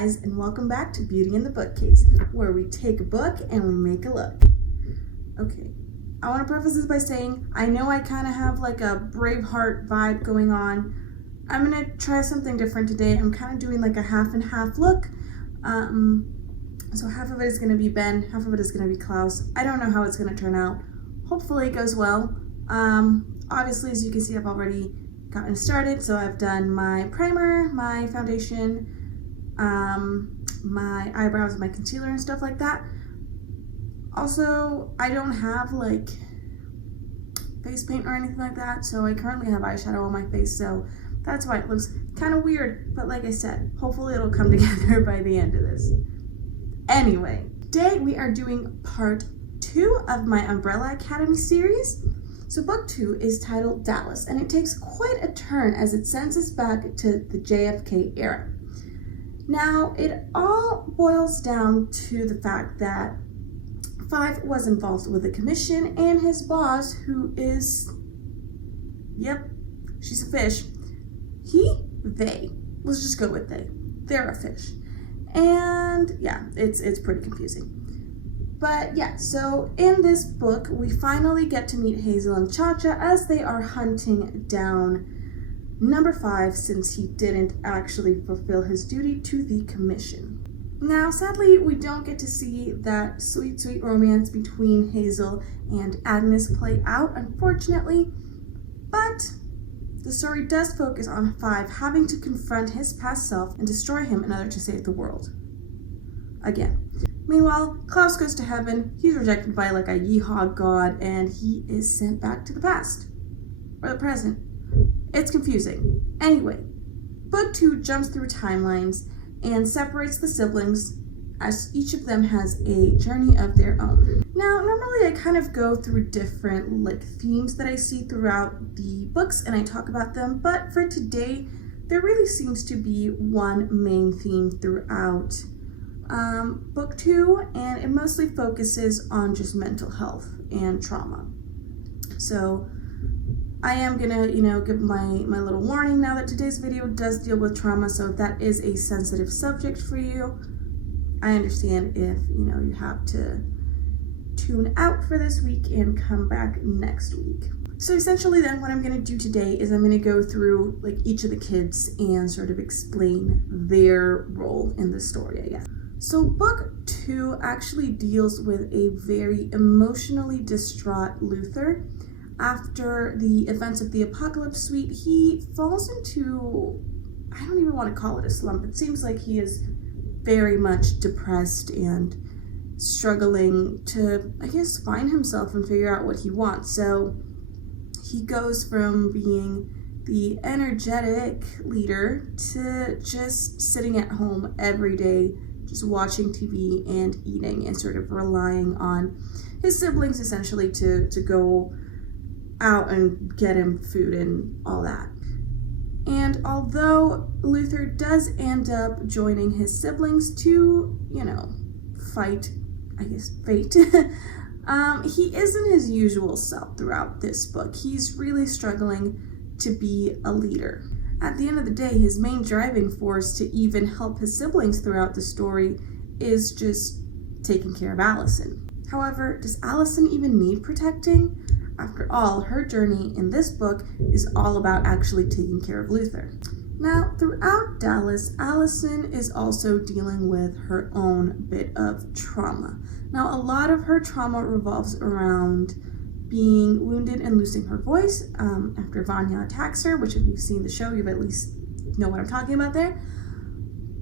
guys, and welcome back to Beauty in the Bookcase, where we take a book and we make a look. Okay, I want to preface this by saying I know I kind of have like a Braveheart vibe going on. I'm going to try something different today. I'm kind of doing like a half and half look. So half of it is going to be Ben, half of it is going to be Klaus. I don't know how it's going to turn out. Hopefully it goes well. Obviously, as you can see, I've already gotten started. So I've done my primer, my foundation, my eyebrows, my concealer and stuff like that. Also, I don't have like face paint or anything like that, so I currently have eyeshadow on my face, so that's why it looks kind of weird, but like I said, hopefully it'll come together by the end of this. Anyway, today we are doing part 2 of my Umbrella Academy series. So book 2 is titled Dallas, and it takes quite a turn as it sends us back to the JFK era. Now, it all boils down to the fact that Five was involved with the commission, and his boss, who is, yep, she's a fish. They, let's just go with they. They're a fish. And yeah, it's pretty confusing. But yeah, so in this book, we finally get to meet Hazel and Cha-Cha as they are hunting down number 5, since he didn't actually fulfill his duty to the commission. Now, sadly, we don't get to see that sweet, sweet romance between Hazel and Agnes play out, unfortunately, but the story does focus on Five having to confront his past self and destroy him in order to save the world. Again. Meanwhile, Klaus goes to heaven, he's rejected by like a yeehaw god, and he is sent back to the past. Or the present. It's confusing. Anyway, book 2 jumps through timelines and separates the siblings as each of them has a journey of their own. Now, normally I kind of go through different like themes that I see throughout the books and I talk about them, but for today, there really seems to be one main theme throughout book 2, and it mostly focuses on just mental health and trauma. So I am gonna, give my little warning now that today's video does deal with trauma, so if that is a sensitive subject for you, I understand if, you have to tune out for this week and come back next week. So essentially then what I'm gonna do today is I'm gonna go through like each of the kids and sort of explain their role in the story, I guess. So book 2 actually deals with a very emotionally distraught Luther. After the events of the Apocalypse Suite, he falls into, I don't even want to call it a slump. It seems like he is very much depressed and struggling to, I guess, find himself and figure out what he wants. So he goes from being the energetic leader to just sitting at home every day, just watching TV and eating and sort of relying on his siblings essentially to go out and get him food and all that. And although Luther does end up joining his siblings to, fight, I guess, fate, he isn't his usual self throughout this book. He's really struggling to be a leader. At the end of the day, his main driving force to even help his siblings throughout the story is just taking care of Allison. However, does Allison even need protecting? After all, her journey in this book is all about actually taking care of Luther. Now, throughout Dallas, Allison is also dealing with her own bit of trauma. Now, a lot of her trauma revolves around being wounded and losing her voice after Vanya attacks her, which if you've seen the show, you at least know what I'm talking about there.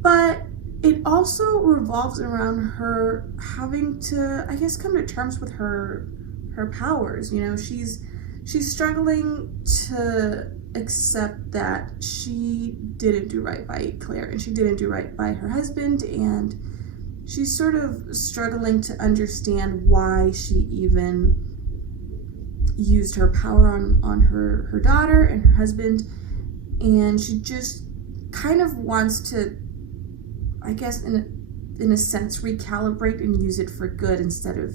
But it also revolves around her having to, I guess, come to terms with her powers. She's struggling to accept that she didn't do right by Claire and she didn't do right by her husband, and she's sort of struggling to understand why she even used her power on her daughter and her husband, and she just kind of wants to, I guess, in a sense, recalibrate and use it for good instead of,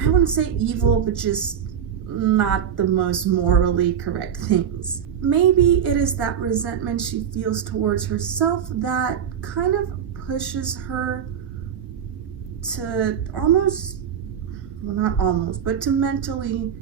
I wouldn't say evil, but just not the most morally correct things. Maybe it is that resentment she feels towards herself that kind of pushes her to almost, well, not almost, but to mentally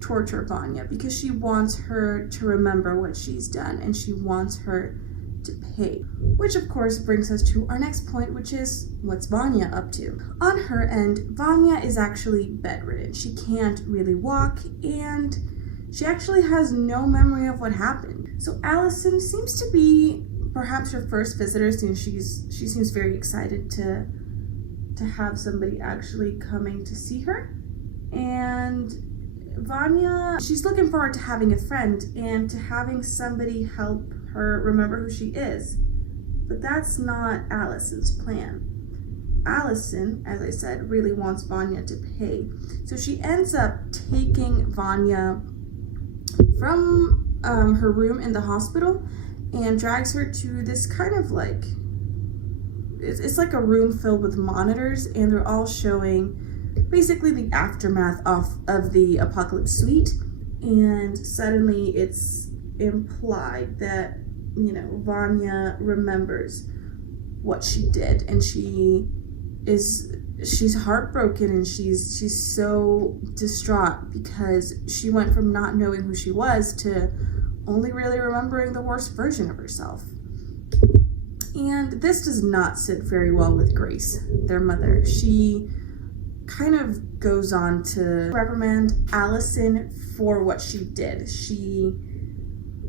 torture Vanya, because she wants her to remember what she's done and she wants her to pay. Which of course brings us to our next point, which is, what's Vanya up to? On her end, Vanya is actually bedridden. She can't really walk and she actually has no memory of what happened. So Allison seems to be perhaps her first visitor, since she seems very excited to have somebody actually coming to see her. And Vanya, she's looking forward to having a friend and to having somebody help her remember who she is. But that's not Allison's plan. Allison, as I said, really wants Vanya to pay. So she ends up taking Vanya from her room in the hospital and drags her to this kind of like, it's like a room filled with monitors, and they're all showing basically the aftermath of the apocalypse suite. And suddenly it's implied that, you know, Vanya remembers what she did, and she's heartbroken, and she's so distraught because she went from not knowing who she was to only really remembering the worst version of herself. And this does not sit very well with Grace, their mother. She kind of goes on to reprimand Allison for what she did. She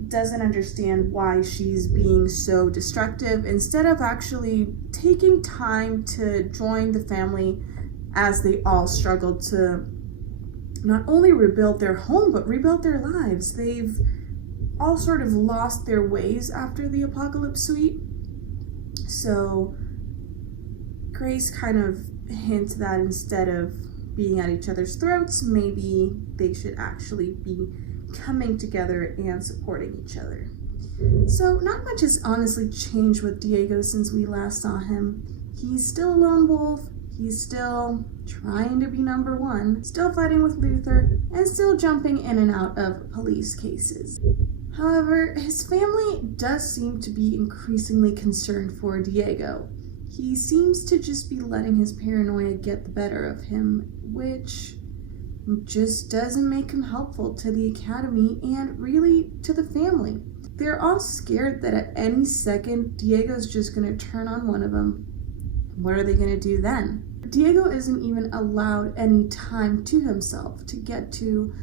doesn't understand why she's being so destructive, instead of actually taking time to join the family as they all struggle to not only rebuild their home, but rebuild their lives. They've all sort of lost their ways after the apocalypse suite. So Grace kind of hints that instead of being at each other's throats, maybe they should actually be coming together and supporting each other. So not much has honestly changed with Diego since we last saw him. He's still a lone wolf, he's still trying to be number one, still fighting with Luther, and still jumping in and out of police cases. However, his family does seem to be increasingly concerned for Diego. He seems to just be letting his paranoia get the better of him, which just doesn't make him helpful to the academy and really to the family. They're all scared that at any second, Diego's just gonna turn on one of them. What are they gonna do then? Diego isn't even allowed any time to himself to get to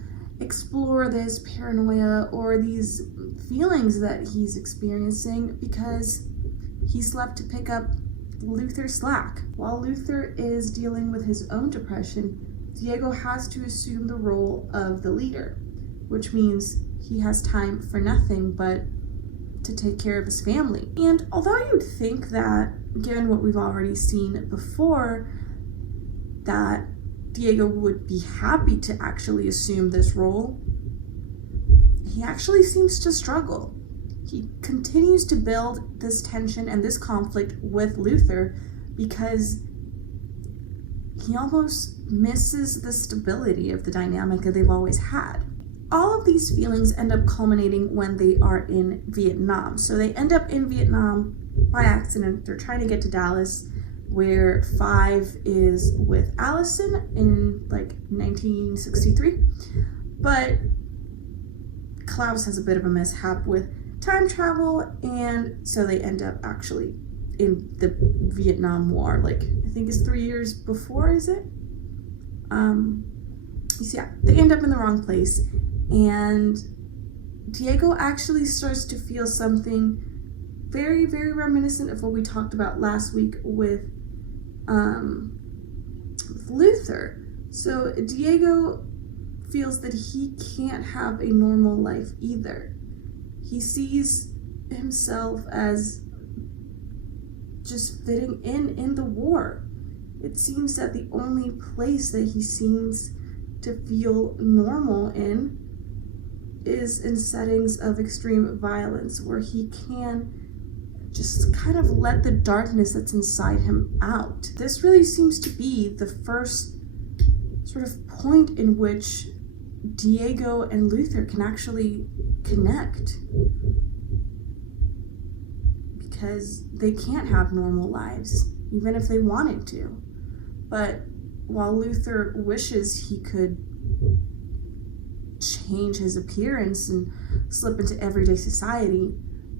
explore this paranoia or these feelings that he's experiencing, because he's left to pick up Luther's slack. While Luther is dealing with his own depression, Diego has to assume the role of the leader, which means he has time for nothing but to take care of his family. And although you'd think that, given what we've already seen before, that Diego would be happy to actually assume this role, he actually seems to struggle. He continues to build this tension and this conflict with Luther because he almost misses the stability of the dynamic that they've always had. All of these feelings end up culminating when they are in Vietnam. So they end up in Vietnam by accident. They're trying to get to Dallas, where 5 is with Allison in like 1963. But Klaus has a bit of a mishap with time travel, and so they end up actually in the Vietnam War, like I think it's 3 years before, is it? So yeah, they end up in the wrong place, and Diego actually starts to feel something very, very reminiscent of what we talked about last week with Luther. So Diego feels that he can't have a normal life either. He sees himself as just fitting in the war. It seems that the only place that he seems to feel normal in is in settings of extreme violence, where he can just kind of let the darkness that's inside him out. This really seems to be the first sort of point in which Diego and Luther can actually connect, because they can't have normal lives, even if they wanted to. But while Luther wishes he could change his appearance and slip into everyday society,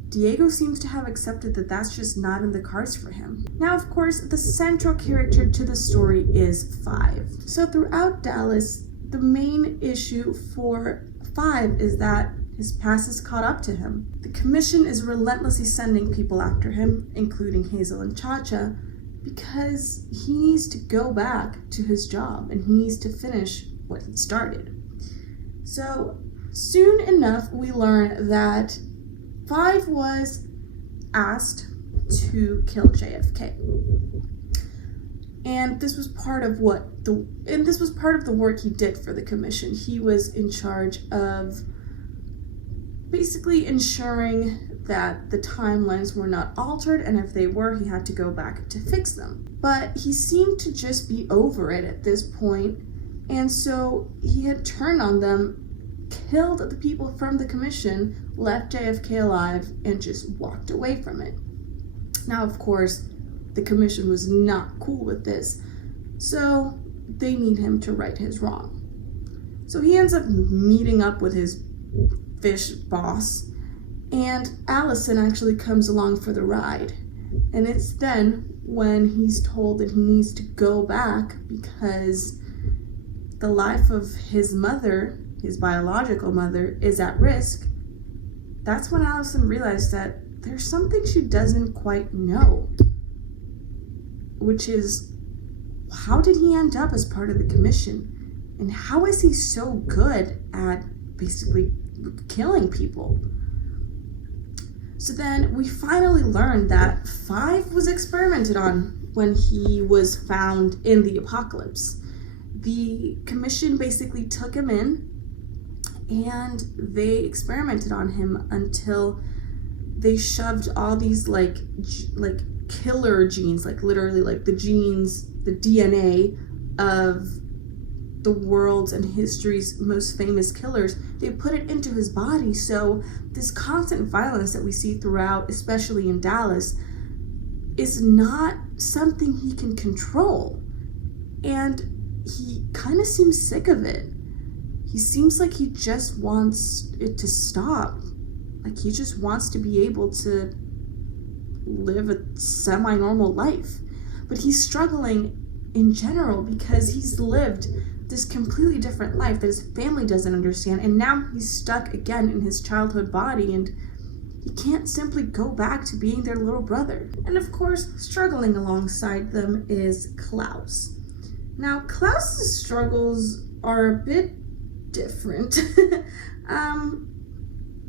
Diego seems to have accepted that that's just not in the cards for him. Now, of course, the central character to the story is Five. So throughout Dallas, the main issue for Five is that his past has caught up to him. The commission is relentlessly sending people after him, including Hazel and Cha-Cha, because he needs to go back to his job and he needs to finish what he started. So soon enough, we learn that Five was asked to kill JFK. And this was part of the work he did for the commission. He was in charge of basically ensuring that the timelines were not altered, and if they were, he had to go back to fix them. But he seemed to just be over it at this point, and so he had turned on them, killed the people from the commission, left JFK alive, and just walked away from it. Now, of course, the commission was not cool with this, so they need him to right his wrong. So he ends up meeting up with his fish boss, and Allison actually comes along for the ride. And it's then when he's told that he needs to go back because the life of his mother, his biological mother, is at risk. That's when Allison realized that there's something she doesn't quite know, which is, how did he end up as part of the commission? And how is he so good at basically killing people? So then we finally learned that Five was experimented on when he was found in the apocalypse. The commission basically took him in and they experimented on him until they shoved all these like killer genes, like literally like the genes, the DNA of the world's and history's most famous killers. They put it into his body, so this constant violence that we see throughout, especially in Dallas, is not something he can control. And he kind of seems sick of it. He seems like he just wants it to stop. Like he just wants to be able to live a semi-normal life. But he's struggling in general because he's lived this completely different life that his family doesn't understand, and now he's stuck again in his childhood body, and he can't simply go back to being their little brother. And of course, struggling alongside them is Klaus. Now, Klaus's struggles are a bit different.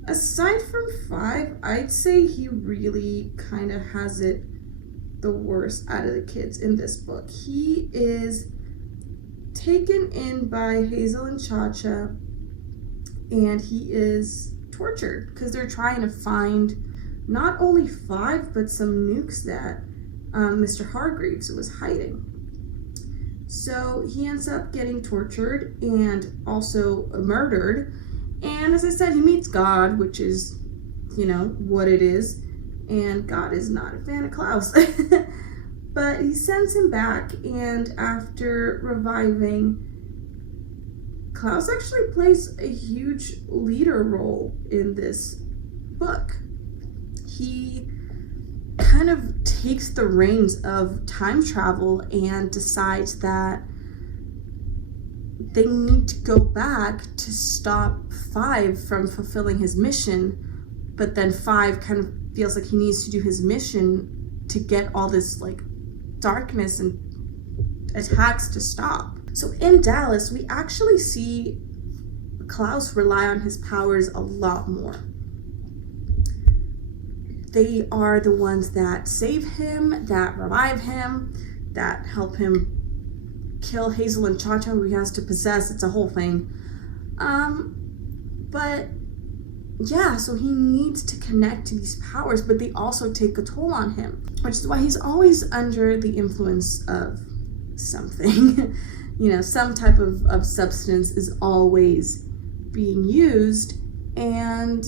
Aside from Five, I'd say he really kind of has it the worst out of the kids in this book. He is taken in by Hazel and Cha-Cha, and he is tortured because they're trying to find not only Five, but some nukes that Mr. Hargreaves was hiding. So he ends up getting tortured and also murdered. And as I said, he meets God, which is, you know, what it is. And God is not a fan of Klaus. But he sends him back, and after reviving, Klaus actually plays a huge leader role in this book. He kind of takes the reins of time travel and decides that they need to go back to stop Five from fulfilling his mission, but then Five kind of feels like he needs to do his mission to get all this like darkness and attacks to stop. So in Dallas, we actually see Klaus rely on his powers a lot more. They are the ones that save him, that revive him, that help him kill Hazel and Cha-Cha, who he has to possess. It's a whole thing. But yeah, so he needs to connect to these powers, but they also take a toll on him, which is why he's always under the influence of something. you know, some type of substance is always being used, and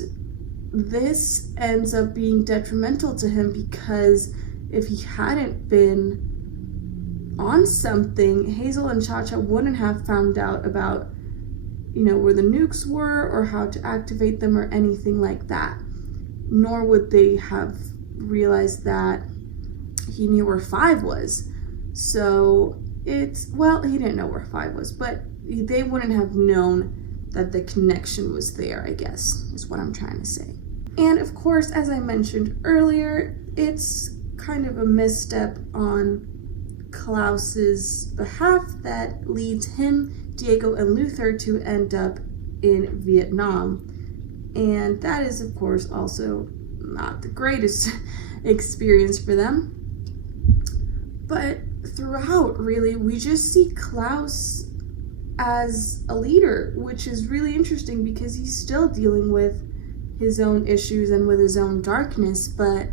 this ends up being detrimental to him because if he hadn't been on something, Hazel and Cha-Cha wouldn't have found out about, you know, where the nukes were or how to activate them or anything like that. Nor would they have realized that he knew where 5 was. So it's, well, he didn't know where 5 was, but they wouldn't have known that the connection was there, I guess, is what I'm trying to say. And of course, as I mentioned earlier, it's kind of a misstep on Klaus's behalf that leads him, Diego, and Luther to end up in Vietnam. And that is, of course, also not the greatest experience for them. But throughout, really, we just see Klaus as a leader, which is really interesting because he's still dealing with his own issues and with his own darkness, but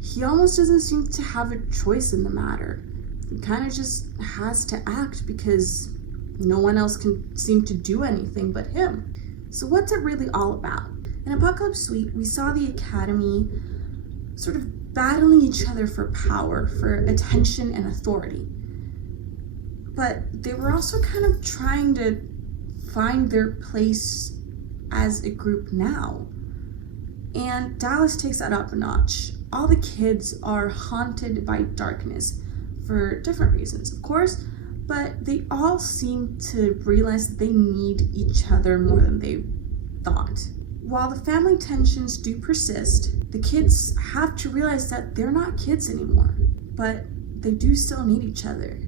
he almost doesn't seem to have a choice in the matter. He kind of just has to act because no one else can seem to do anything but him. So what's it really all about? In Apocalypse Suite, we saw the Academy sort of battling each other for power, for attention and authority. But they were also kind of trying to find their place as a group now. And Dallas takes that up a notch. All the kids are haunted by darkness for different reasons, of course, but they all seem to realize that they need each other more than they thought. While the family tensions do persist, the kids have to realize that they're not kids anymore, but they do still need each other.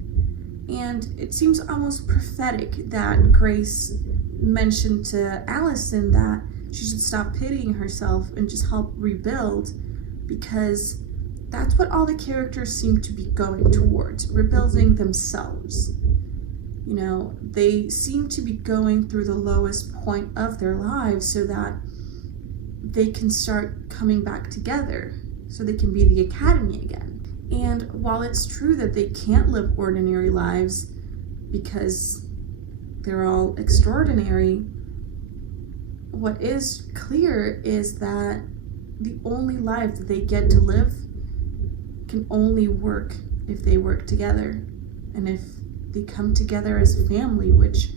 And it seems almost prophetic that Grace mentioned to Allison that she should stop pitying herself and just help rebuild, because that's what all the characters seem to be going towards, rebuilding themselves. You know, they seem to be going through the lowest point of their lives so that they can start coming back together, so they can be the Academy again. And while it's true that they can't live ordinary lives because they're all extraordinary, what is clear is that the only life that they get to live can only work if they work together and if they come together as family, which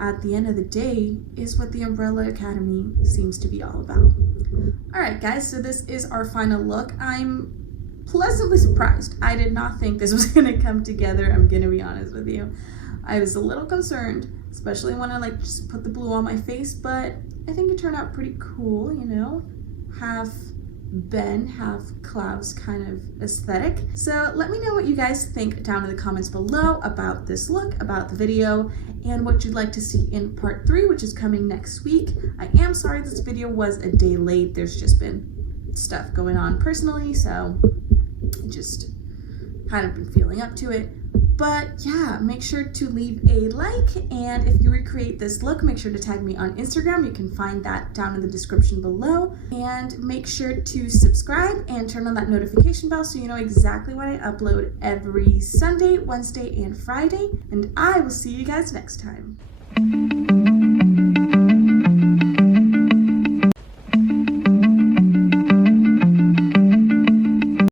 at the end of the day is what the Umbrella Academy seems to be all about. All right, guys, so this is our final look. I'm pleasantly surprised. I did not think this was gonna come together, I'm gonna be honest with you. I was a little concerned, especially when I like just put the blue on my face, but I think it turned out pretty cool, you know? Half Ben, half Klaus kind of aesthetic. So let me know what you guys think down in the comments below about this look, about the video, and what you'd like to see in part 3, which is coming next week. I am sorry this video was a day late. There's just been stuff going on personally, so I just haven't been feeling up to it. But yeah, make sure to leave a like, and if you recreate this look, make sure to tag me on Instagram. You can find that down in the description below. And make sure to subscribe and turn on that notification bell so you know exactly when I upload every Sunday, Wednesday, and Friday. And I will see you guys next time.